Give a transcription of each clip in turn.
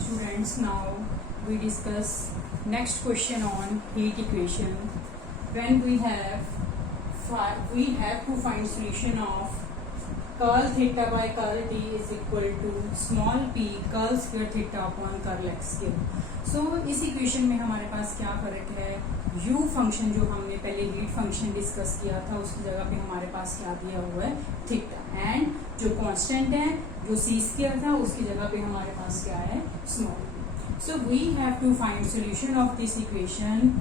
Students, now we discuss next question on heat equation. When we have to find solution of curl theta by curl t is equal to small p curl square theta upon curl x cube. So इस equation में हमारे पास क्या फर्क है, u function जो हमने पहले heat function discuss किया था उसकी जगह पे हमारे पास क्या दिया हुआ है थीटा, एंड जो कांस्टेंट है जो सी स्क्वायर था उसकी जगह पे हमारे पास क्या है small. So we have to find solution of this equation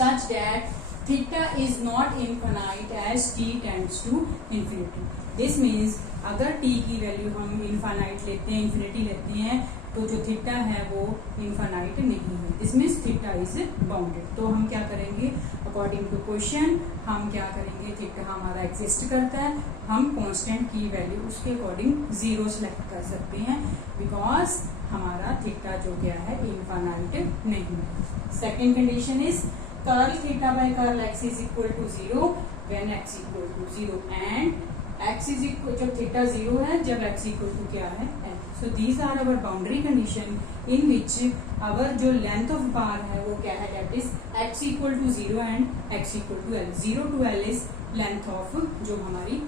such that theta is not infinite as t tends to infinity. This means अगर t की वैल्यू हम इनफाइनाइट लेते हैं, इन्फिनिटी लेते हैं, तो जो थीटा है वो इनफाइनाइट नहीं है. This means theta is bounded. तो हम क्या करेंगे, अकॉर्डिंग टू क्वेश्चन हम क्या करेंगे, थीटा हमारा एग्जिस्ट करता है, हम कांस्टेंट की वैल्यू उसके अकॉर्डिंग 0 सेलेक्ट कर सकते हैं बिकॉज हमारा थीटा जो क्या है इनफाइनाइट नहीं है. Second condition is curl theta by curl x is equal to 0 when X equal to 0 and X is equal, जब थीटा 0 है जब एक्स इक्वल टू क्या है L. So these are our boundary condition in which our जो length of bar है वो क्या है, that is X equal to 0 and X equal to L. 0 to L is length of जो हमारी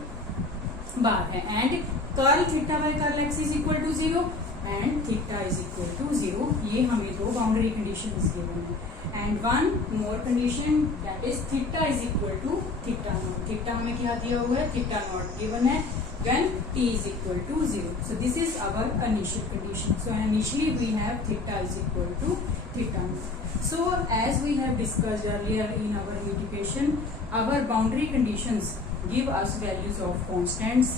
बार है, and curl theta by curl x is equal to 0 and theta is equal to 0. ये हमें दो बाउंड्री कंडीशंस गिवन है. And one more condition that is theta is equal to theta not. Theta हमें क्या दिया हुआ है, थीटा नॉट गिवन है when t is equal to 0. So this is our initial condition. So initially we have theta is equal to theta naught. So as we have discussed earlier in our heat equation, our boundary conditions give us values of constants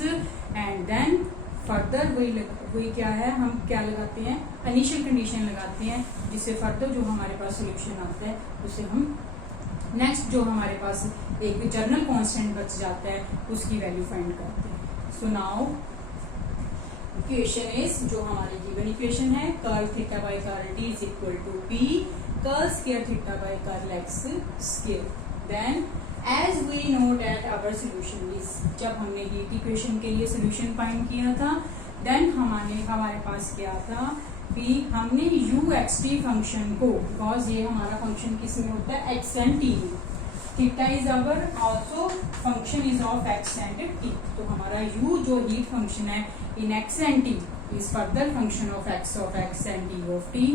and then further we क्या है, हम क्या लगाते हैं, initial condition लगाते हैं जिससे further जो हमारे पास solution आता है उसे हम नेक्स्ट जो हमारे पास एक जर्नल कांस्टेंट बच जाता है उसकी वैल्यू फाइंड करते हैं. सो नाउ इक्वेशन इज जो हमारी गिवन इक्वेशन है, curl theta by curl t is equal to p curl square theta by curl x square. Then as we know that our solution is, जब हमने heat equation के लिए solution find किया था then हमारे पास क्या था कि हमने यू एक्स टी फंक्शन को, बिकॉज ये हमारा फंक्शन किस में होता है एक्स एंड टी में, theta is our also function is of X and T. तो हमारा u जो हीट फंक्शन है in X and T is further function of X and T of T.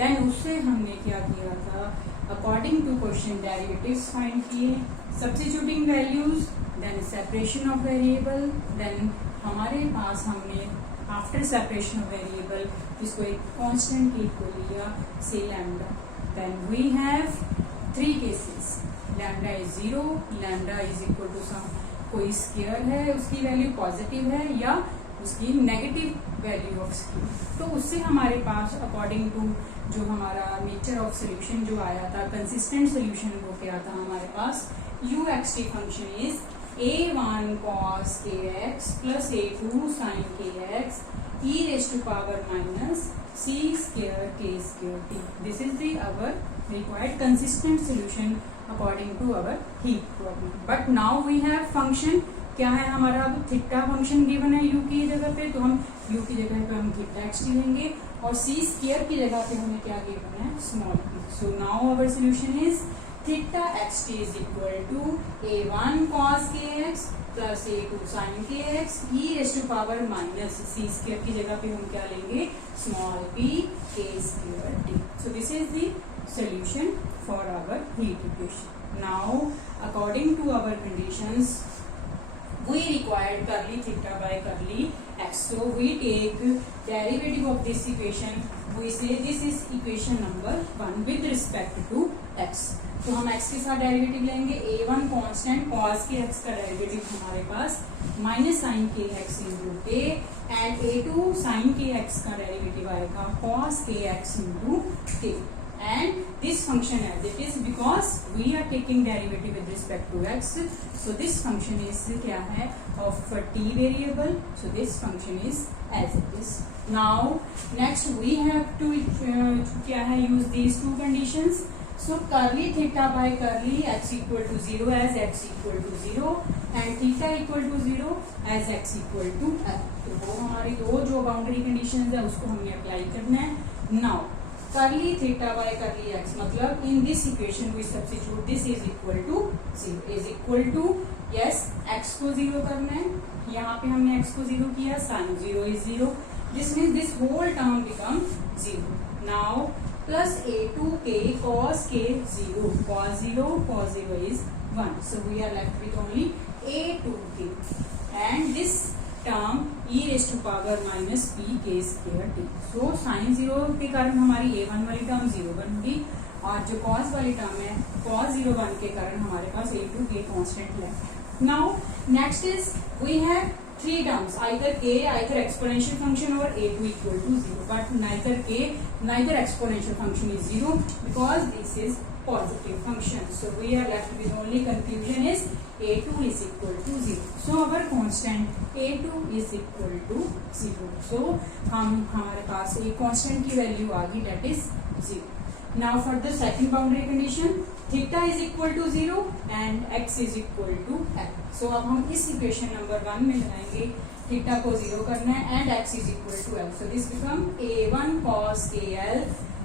Then उससे हमने क्या किया था, according to question derivatives find किए, substituting values, then separation of variable. Then हमारे पास हमने आफ्टर सेपरेशन ऑफ वेरिएबल इसको एक कांस्टेंट की को लिया से lambda. Then we have 3 cases, lambda is 0, lambda is equal to sum कोई स्क्वायर है उसकी वैल्यू पॉजिटिव है या उसकी नेगेटिव वैल्यू ऑफ स्क्वायर. तो उससे हमारे पास अकॉर्डिंग टू जो हमारा नेचर ऑफ सोल्यूशन जो आया था कंसिस्टेंट सोल्यूशन वो क्या था हमारे पास, U X T function is a1 cos kx plus a2 sin kx e raised to power minus c square k square t. This is the our required consistent solution according to our heat problem. But now we have function क्या है हमारा, अब theta function given है u की जगह पे, तो हम u की जगह पे हम थीटा एक्स टी लेंगे और c स्क्वायर की जगह पे हमें क्या गिवन है small p. So now our solution is theta x t is equal to a1 cos kx plus a2 sin kx e raised to power minus c square की जगह पे हम क्या लेंगे small p k square t. So this is the solution for our heat equation. Now according to our conditions we required curly theta by curly x. So we take derivative of this equation, we say this is equation number 1 with respect to x. तो हम x के साथ derivative लेंगे, a1 constant cos के x का derivative हमारे पास minus sine के x into k and a2 sine के x का डेरिवेटिव आएगा cos के x into k. And this function as it is because we are taking derivative with respect to x, so this function is क्या है of t variable, so this function is as it is. Now next we have to क्या है use these two conditions. So curly theta by curly x equal to 0 as x equal to 0 and theta equal to 0 as x equal to l। तो वो हमारी दो जो boundary conditions है उसको हमने अप्लाई करना है। नाउ करली थीटा बाय करली x, मतलब in this equation we substitute this is equal to 0 is equal to yes x को 0 करना है, यहाँ पे हमने x को 0 किया, sine 0 is 0, this means this whole term become 0। Now plus a2k cos k 0, cos 0 is 1, so we are left with only a2k and this term e raised to power minus p k square t। So sine 0 के कारण हमारी a1 वाली term 0 बन गई और जो cos वाली term है cos 0 1 के कारण हमारे पास a2k कांस्टेंट है। Now next is we have three terms, either k, either exponential function or a2 equal to 0, but neither k neither exponential function is 0 because this is positive function, so we are left with only conclusion is a2 is equal to 0, so our constant a2 is equal to 0, so हमारे पास एक constant की value आ गई that is 0। now for the second boundary condition theta is equal to 0 and x is equal to l। So अब हम इस equation number 1 में लगाएंगे theta को 0 करना है and x is equal to l, so this become a1 cos kl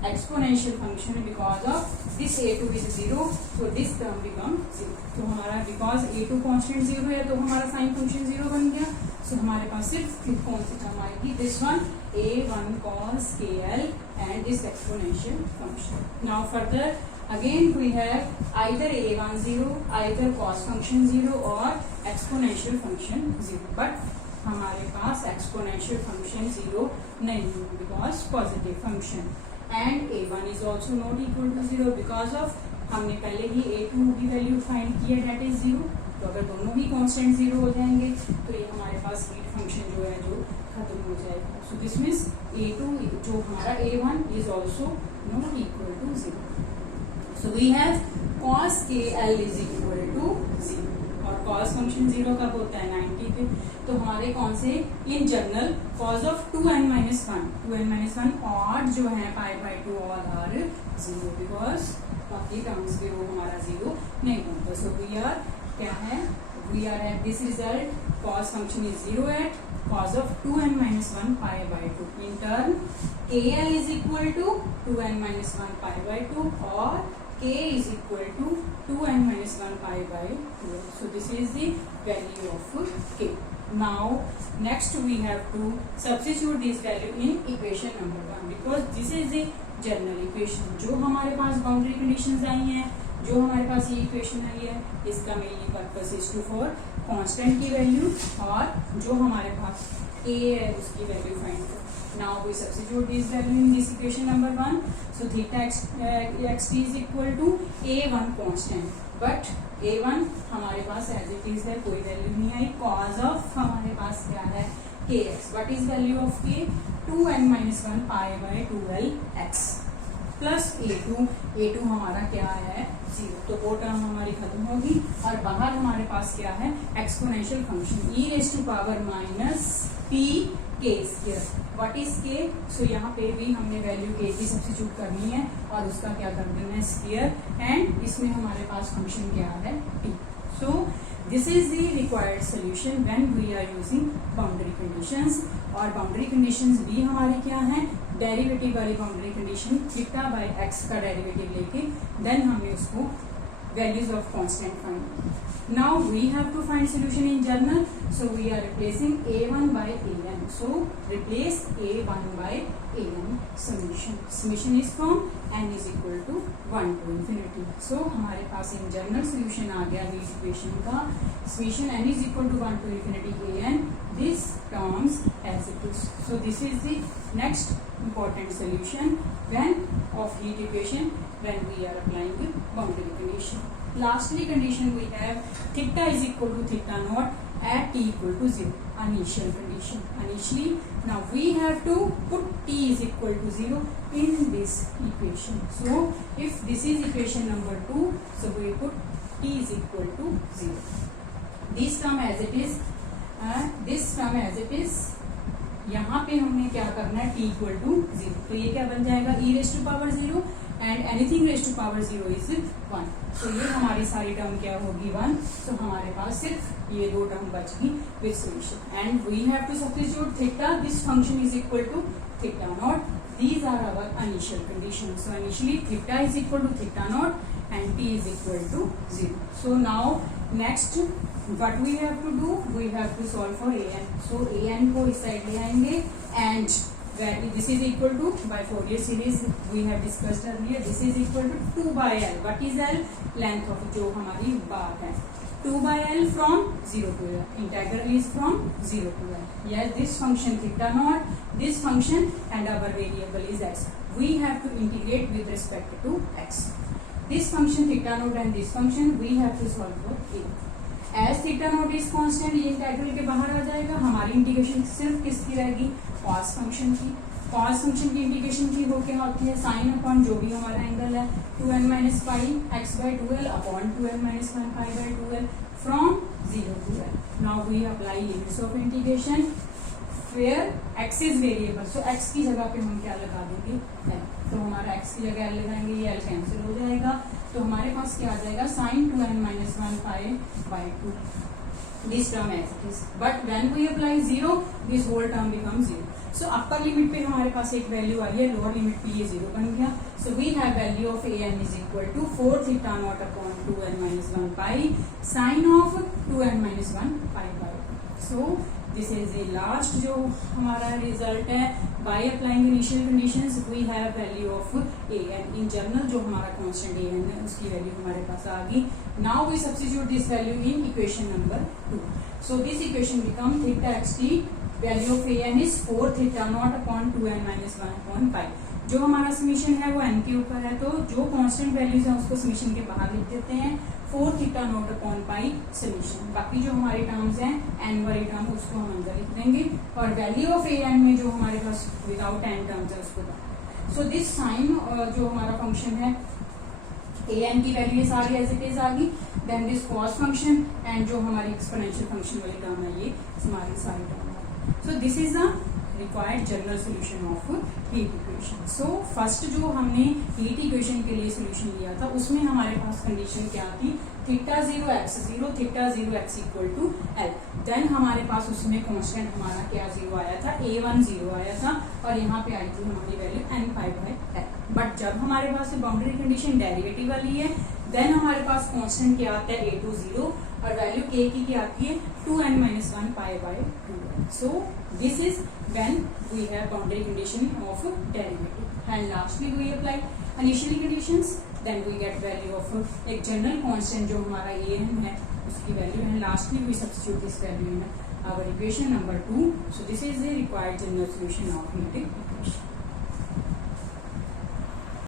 exponential function because of this a2 is 0, so this term become 0। तो हमारा बिकॉज a2 कांस्टेंट 0 है तो हमारा साइन फंक्शन 0 बन गया, सो हमारे पास सिर्फ कौन सी टर्म आएगी, this one a1 cos kl and this exponential function। now further again we have either a1 0, either cos function 0 or exponential function 0, but हमारे पास exponential function 0 नहीं है because positive function and a1 is also not equal to 0 because of हमने पहले ही a2 की value find किया that is 0, तो अगर दोनों ही कांस्टेंट 0 हो जाएंगे तो ये हमारे पास हीट फंक्शन जो है जो खत्म हो जाएगा। सो दिस मीन्स a2 जो हमारा a1 is also not equal to 0, so we have cos kl is equal to 0 और cos फंक्शन 0 कब होता है 90 पे, तो हमारे कौन से in general cos of 2n-1 और जो है pi by 2 all are 0 because बाकी टर्म्स पे वो हमारा 0 नहीं बनता। सो वी आर क्या है, we are at this result cos function is 0 at cos of 2n-1 pi by 2 in turn kl is equal to 2n-1 pi by 2 or k is equal to 2n-1 pi by 2, so this is the value of k। now next we have to substitute this value in equation number 1 because this is the general equation। जो हमारे पास boundary conditions आई हैं, जो हमारे पास ये equation आई है, इसका mainly purpose is to for constant की वैल्यू और जो हमारे पास a है उसकी वैल्यू फाइंड करो। now we substitute this value in this equation number 1, so theta xt is equal to a1 constant, but a1 हमारे पास एज इट इज है, कोई वैल्यू नहीं आई, cos of हमारे पास क्या है kx, what is value of k 2n-1 pi by 2l x plus a2 हमारा क्या है 0, तो वो टर्म हमारी खत्म होगी और बाहर हमारे पास क्या है exponential function e raised to power minus p k square, what is k, सो यहाँ पे भी हमने वैल्यू k की सब्स्टिट्यूट करनी है और उसका क्या कर देना है स्क्वायर एंड इसमें हमारे पास फंक्शन क्या है t। So this is the required solution when we are using boundary conditions, और बाउंड्री कंडीशंस भी हमारी क्या है डेरिवेटिव वाली boundary condition theta by x का डेरिवेटिव लेके देन हमें उसको values of constant find। now we have to find solution in general, so we are replacing a1 by an, so replace a1 by an summation is from n is equal to 1 to infinity, so हमारे पास in general solution आ गया इस equation का summation n is equal to 1 to infinity an, this terms as it is, so this is the next important solution when of heat equation when we are applying the boundary condition। lastly condition we have theta is equal to theta naught at t equal to 0, initial condition initially। now we have to put t is equal to 0 in this equation, so if this is equation number 2, so we put t is equal to 0, this term as it is, this term as it is, यहाँ पे हमने क्या करना है t equal to 0, तो ये क्या बन जाएगा e raised to power 0 and anything raise to power 0 is 1. तो ये हमारी सारी टर्म क्या होगी 1. सो हमारे पास सिर्फ ये दो टर्म बच गई with solution and we have to substitute theta. This function is equal to theta not. These are our initial conditions. So initially theta is equal to theta naught and t is equal to 0. So now next what we have to do, we have to solve for an. So an को इस side ले आएंगे and this is equal to, by Fourier series we have discussed earlier, this is equal to 2 by L. What is L? Length of जो हमारी बार है. 2 by L from 0 to L. Integral is from 0 to L. Yes, this function theta naught, this function and our variable is x. We have to integrate with respect to x. This function theta naught and this function we have to solve for a. As theta naught is constant, ये integral के बाहर आ जाएगा. हमारी integration सिर्फ किसकी रहेगी? cos function की. cos function की इंटीग्रेशन की वो क्या होती है? साइन अपॉन जो भी हमारा एंगल है 2n minus pi x by 2l upon 2n minus 1 pi by 2l from 0 to l. Now we apply limits of integration where x is variable. So x की जगह पे हम क्या लगा देंगे? l. तो हमारा x की जगह l लगाएंगे, ये l कैंसिल हो जाएगा. तो हमारे पास क्या आ जाएगा? Sine 2n minus 1 pi by 2. This term as it is, but when we apply 0, this whole term becomes 0. So upper limit पे हमारे पास एक वैल्यू आई है, लोअर लिमिट पे ये 0 बन गया. So we have value of an is equal to 4 theta naught upon 2n minus 1 pi sin of 2n minus 1 pi by 2. So this is the last जो हमारा रिजल्ट है. By applying initial conditions we have value of an. In general जो हमारा constant an है उसकी value हमारे पास आ गई. Now we substitute this value in equation number 2. So this equation become theta xt. Value of an is 4 theta naught upon 2n minus 1 upon pi. जो हमारा summation है वो n के ऊपर है, तो जो कांस्टेंट वैल्यूज है उसको समीशन के बाहर लिख देते हैं. 4 theta naught upon pi summation. बाकी जो हमारे टर्म्स हैं n वाली टर्म उसको हम अंदर लिख देंगे और वैल्यू ऑफ an में जो हमारे पास विदाउट n टर्म्स है उसको. सो दिस साइन जो हमारा फंक्शन है an की वैल्यू सारी एज इट इज आ गई. Then this cos function and जो हमारी एक्सपोनेंशियल फंक्शन वाली टर्म है ये हमारी सारी टर्म है. सो this is the required general solution of heat equation. So first जो हमने हीट इक्वेशन के लिए सोल्यूशन लिया था उसमें हमारे पास कंडीशन क्या थी? Theta 0 x 0 theta 0 x equal to l. देन हमारे पास उसमें कांस्टेंट हमारा क्या 0 आया था? a1 0 आया था और यहाँ पे आई थी हमारी value n pi by l. But जब हमारे पास बाउंड्री कंडीशन डेरिवेटिव वाली है देन हमारे पास कांस्टेंट क्या आता है? a2 0 और वैल्यू k की क्या आती है? 2n minus 1 pi by 2. So this is when we have boundary condition of derivative. And lastly we apply initial conditions. Then we get value of एक general constant जो हमारा an है उसकी value. And lastly we substitute this value in our equation number 2. So this is the required general solution of heat equation.